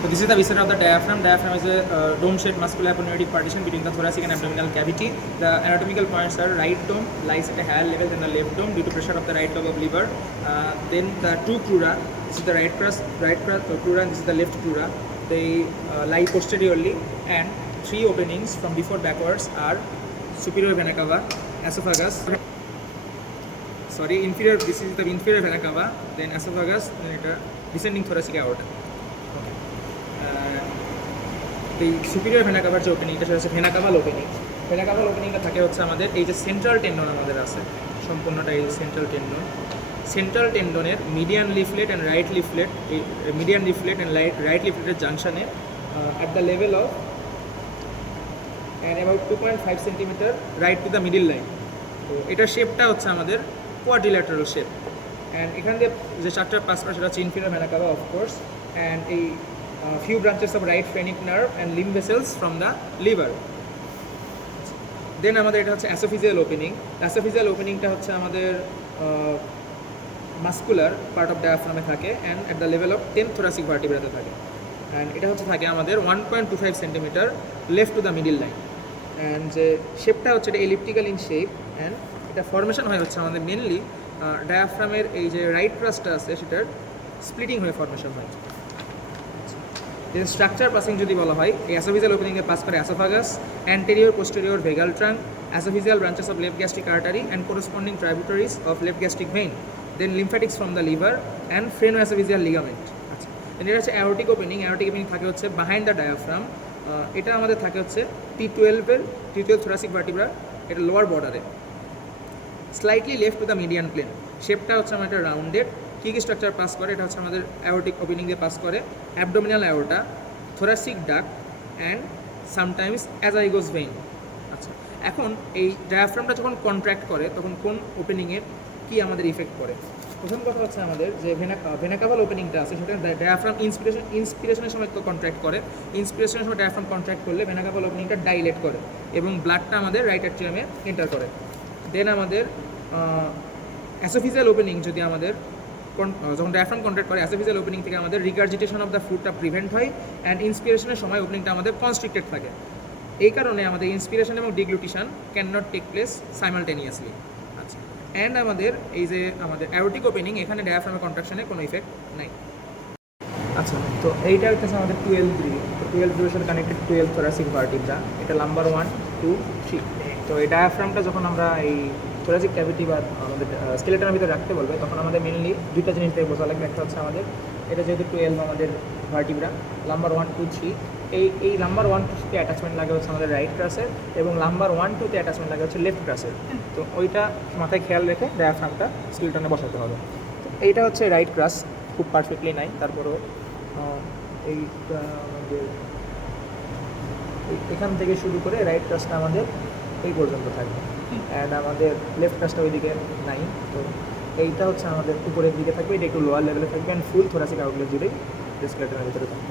So this is the viscera of the diaphragm. Diaphragm is a dome-shaped muscular aponeurotic partition between the thoracic and abdominal cavity. The anatomical points are right dome lies at a higher level than the left dome due to pressure of the right lobe of liver. Then the two crura, this is the right crura and this is the left crura. They lie posteriorly, and three openings from before backwards are superior vena cava, esophagus. Inferior. This is the inferior vena cava, then esophagus, then it descending thoracic aorta. এই superior vena cover যে ওপেনিংটা সেটা হচ্ছে vena কাভাল opening. Vena কাভাল ওপেনিংটা থাকে হচ্ছে আমাদের এই যে central tendon আমাদের আছে, সম্পূর্ণটা এই সেন্ট্রাল টেন্ডন। সেন্ট্রাল টেন্ডনের median leaflet and right leaflet, এই মিডিয়ান লিফলেট অ্যান্ড রাইট লিফলেটের জাংশনে at the level of and about 2.5 centimetre right to the middle line. তো এটার শেপটা হচ্ছে আমাদের কোয়াড্রিল্যাটারাল শেপ। অ্যান্ড এখান দিয়ে যে চারটা পাস করে সেটা হচ্ছে inferior vena CAVA of course, and এই few branches of right phrenic nerve and limb vessels from the liver. Then আমাদের এটা হচ্ছে esophageal opening. Esophageal openingটা হচ্ছে আমাদের muscular part of diaphragm এ থাকে and at the level of 10th thoracic vertebra তে থাকে, and এটা হচ্ছে থাকে আমাদের 1.25 centimeter left to the middle line, and যে শেপটা হচ্ছে এটা elliptical in shape, and এটা ফর্মেশন হয় হচ্ছে আমাদের মেনলি ডায়াফ্রামের এই যে রাইট ক্রাস্টটা আছে সেটার স্প্লিটিং হয়ে ফর্মেশন হয়। যে স্ট্রাকচার পাসিং যদি বলা হয়, এই অ্যাসোফিজিয়াল ওপেনিংয়ে পাস করে oesophagus, anterior posterior vagal trunk, oesophageal branches of left gastric artery and corresponding tributaries of left gastric vein, then lymphatics from the liver and phreno oesophageal ligament. আচ্ছা, এটা হচ্ছে অ্যাওরটিক ওপেনিং। অ্যাওরটিক ওপেনিং থাকে হচ্ছে behind the diaphragm. এটা আমাদের থাকে হচ্ছে T12 thoracic vertebra, এটা লোয়ার বর্ডারে slightly left to the median plane. শেপটা হচ্ছে আমাদের রাউন্ডেড। কী কী স্ট্রাকচার পাস করে, এটা হচ্ছে আমাদের অ্যাওরটিক ওপেনিং দিয়ে পাস করে abdominal aorta, thoracic duct and sometimes azygos vein। আচ্ছা, এখন এই ডায়াফ্রামটা যখন কন্ট্র্যাক্ট করে তখন কোন ওপেনিংয়ে কি আমাদের ইফেক্ট পড়ে? প্রথম কথা হচ্ছে আমাদের যে ভেনা কাভাল ওপেনিংটা আছে সেটা ডায়াফ্রাম ইন্সপিরেশনের সময় তো কন্ট্র্যাক্ট করে। ইন্সপিরেশনের সময় ডায়াফ্রাম কন্ট্র্যাক্ট করলে ভেনা কাভাল ওপেনিংটা ডাইলেট করে এবং ব্লাডটা আমাদের রাইট অ্যাট্রিয়ামে এন্টার করে। দেন আমাদের অ্যাসোফিজিয়াল ওপেনিং যদি আমাদের যখন ডায়াফ্রাম কন্ট্রাক্ট করে অ্যাসোফিজিয়াল ওপেনিং থেকে আমাদের রিগার্জিটেশন অফ দ্য ফ্লুইডটা প্রিভেন্ট হয়, অ্যান্ড ইন্সপিরেশনের সময় ওপেনিংটা আমাদের কনস্ট্রিক্টেড থাকে। এই কারণে আমাদের ইন্সপিরেশন এবং deglutition can not take place simultaneously. আচ্ছা, অ্যান্ড আমাদের এই যে আমাদের অ্যাওরটিক ওপেনিং, এখানে ডায়াফ্রামের কন্ট্রাকশনে কোনো ইফেক্ট নাই। আচ্ছা, তো এইটা হচ্ছে আমাদের 12 সাথে কানেক্টেড 12 থোরাসিক ভার্টিব্রা। এটা নাম্বার 1, 2, 3। তো এই ডায়াফ্রামটা যখন আমরা এই থোরাসিক ক্যাভিটি বা আমাদের স্কেলেটনের ভিতরে রাখতে বলবে তখন আমাদের মেনলি দুইটা জিনিস থেকে বোঝা লাগবে। একটা হচ্ছে আমাদের এটা যেহেতু 12 আমাদের ভার্টিব্রা, নাম্বার 1, 2, 3 এই নাম্বার 1, 2তে অ্যাটাচমেন্ট লাগে হচ্ছে আমাদের রাইট ক্রাসের, এবং নাম্বার 1, 2তে অ্যাটাচমেন্ট লাগে হচ্ছে লেফট ক্রাসের। তো ওইটা মাথায় খেয়াল রেখে ডায়াফ্রামটা স্কেলেটনে বসাতে হবে। তো এইটা হচ্ছে রাইট ক্রাস, খুব পারফেক্টলি নাই, তারপরেও এইটা আমাদের এখান থেকে শুরু করে রাইট ক্রাসটা আমাদের এই পর্যন্ত থাকবে, অ্যান্ড আমাদের লেফট ক্রাসটা ওইদিকে নাই। তো এইটা হচ্ছে আমাদের উপরের দিকে থাকবে, এটা একটু লোয়ার লেভেলে থাকবে, অ্যান্ড ফুল থোরাসিক আউটলেট জুড়েই স্কেলেটনের ভিতরে থাকবে।